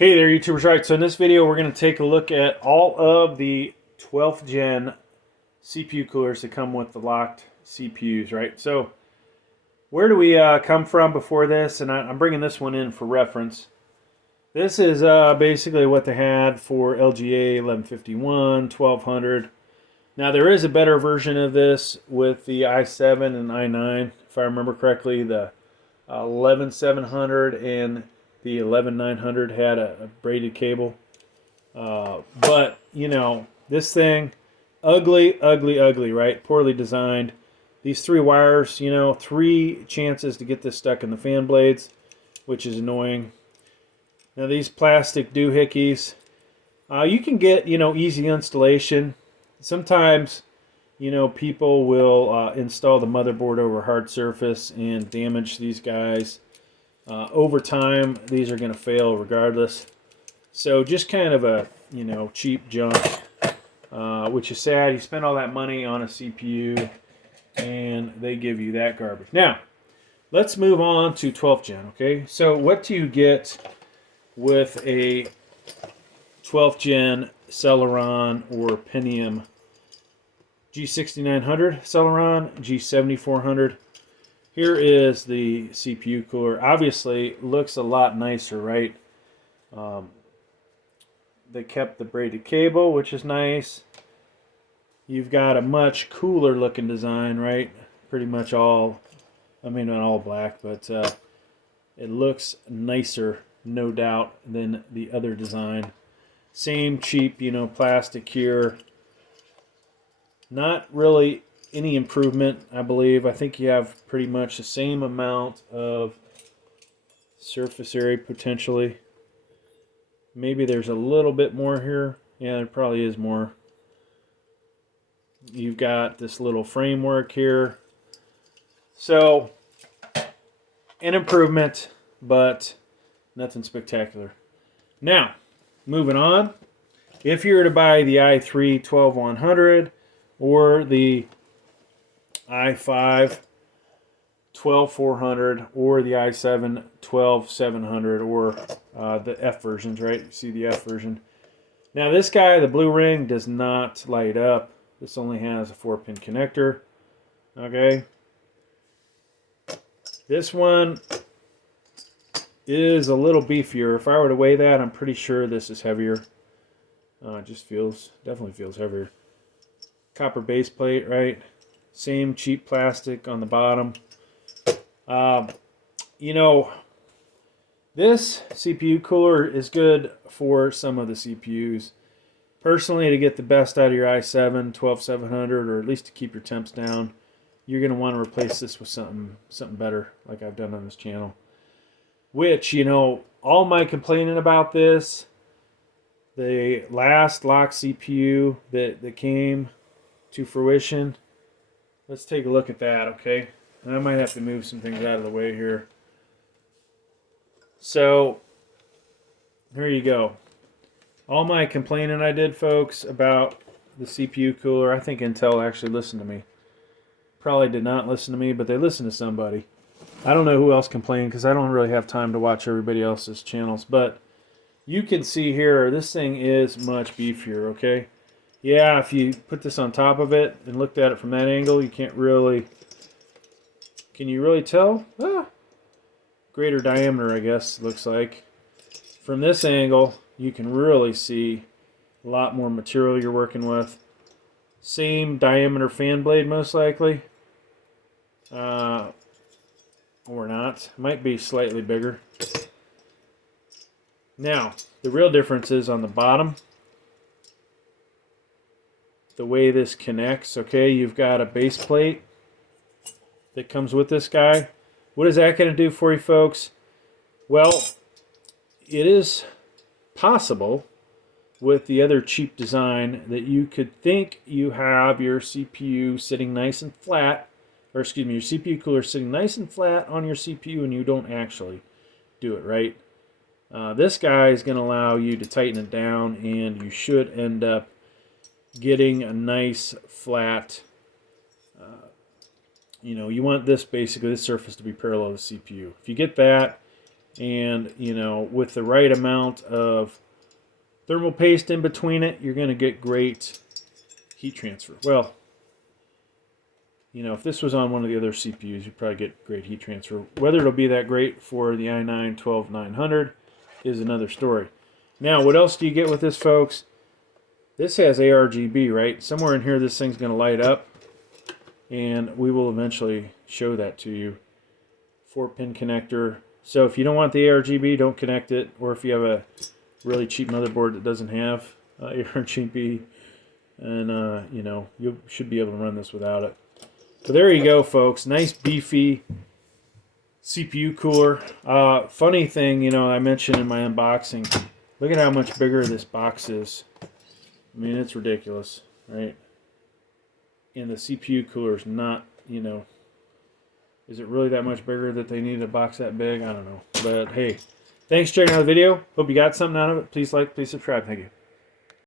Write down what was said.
Hey there, YouTubers. Right, so in this video, we're going to take a look at all of the 12th gen CPU coolers that come with the locked CPUs, right? So where do we come from before this? And I'm bringing this one in for reference. This is basically what they had for LGA 1151, 1200. Now there is a better version of this with the i7 and i9, if I remember correctly. The 11700 and the 11900 had a braided cable. But, you know, this thing, ugly, ugly, ugly, right? Poorly designed. These three wires, you know, three chances to get this stuck in the fan blades, which is annoying. Now these plastic doohickeys, you can get, you know, easy installation. Sometimes, you know, people will install the motherboard over a hard surface and damage these guys. Over time, these are going to fail regardless. So just kind of a, you know, cheap junk, which is sad. You spend all that money on a CPU and they give you that garbage. Now, let's move on to 12th gen, okay? So what do you get with a 12th gen Celeron or Pentium G6900 Celeron, G7400? Here is the CPU cooler. Obviously, looks a lot nicer, right? They kept the braided cable, which is nice. You've got a much cooler looking design, right? Pretty much all, I mean, not all black, but it looks nicer, no doubt, than the other design. Same cheap, you know, plastic here. Not really any improvement, I believe. I think you have pretty much the same amount of surface area potentially. Maybe there's a little bit more here. Yeah, there probably is more. You've got this little framework here. So, an improvement, but nothing spectacular. Now, moving on. If you were to buy the i3 12100 or the i5 12400 or the i7 12700 or the F versions, right? You see the F version. Now this guy, the blue ring, does not light up. This only has a 4-pin connector. Okay. This one is a little beefier. If I were to weigh that, I'm pretty sure this is heavier. It just definitely feels heavier. Copper base plate, right? Same cheap plastic on the bottom. You know, this CPU cooler is good for some of the CPUs. Personally, to get the best out of your i7 12700, or at least to keep your temps down, you're going to want to replace this with something better, like I've done on this channel. Which, you know, all my complaining about this, the last locked CPU that came to fruition. Let's take a look at that, okay? And I might have to move some things out of the way here. So, here you go. All my complaining I did, folks, about the CPU cooler. I think Intel actually listened to me. Probably did not listen to me, but they listened to somebody. I don't know who else complained because I don't really have time to watch everybody else's channels. But you can see here, this thing is much beefier, okay? Yeah, if you put this on top of it and looked at it from that angle, you can't really... Can you really tell? Greater diameter, I guess, looks like. From this angle, you can really see a lot more material you're working with. Same diameter fan blade, most likely. Or not. Might be slightly bigger. Now, the real difference is on the bottom. The way this connects, okay? You've got a base plate that comes with this guy. What is that going to do for you, folks? Well, it is possible with the other cheap design that you could think you have your CPU sitting nice and flat, or excuse me, your CPU cooler sitting nice and flat on your CPU, and you don't actually do it, right? This guy is going to allow you to tighten it down, and you should end up getting a nice flat, you know, you want this basically, this surface to be parallel to the CPU. If you get that, And, you know, with the right amount of thermal paste in between it, you're going to get great heat transfer. Well, you know, if this was on one of the other CPUs, you'd probably get great heat transfer. Whether it'll be that great for the i9-12900 is another story. Now, what else do you get with this, folks? This has ARGB, right? Somewhere in here, this thing's going to light up, and we will eventually show that to you. 4-pin connector. So if you don't want the ARGB, don't connect it. Or if you have a really cheap motherboard that doesn't have ARGB, and you know, you should be able to run this without it. So there you go, folks. Nice beefy CPU cooler. Funny thing, you know, I mentioned in my unboxing, look at how much bigger this box is. I mean, it's ridiculous, right? And the CPU cooler is not, you know, is it really that much bigger that they need a box that big? I don't know. But hey, thanks for checking out the video. Hope you got something out of it. Please like, please subscribe. Thank you.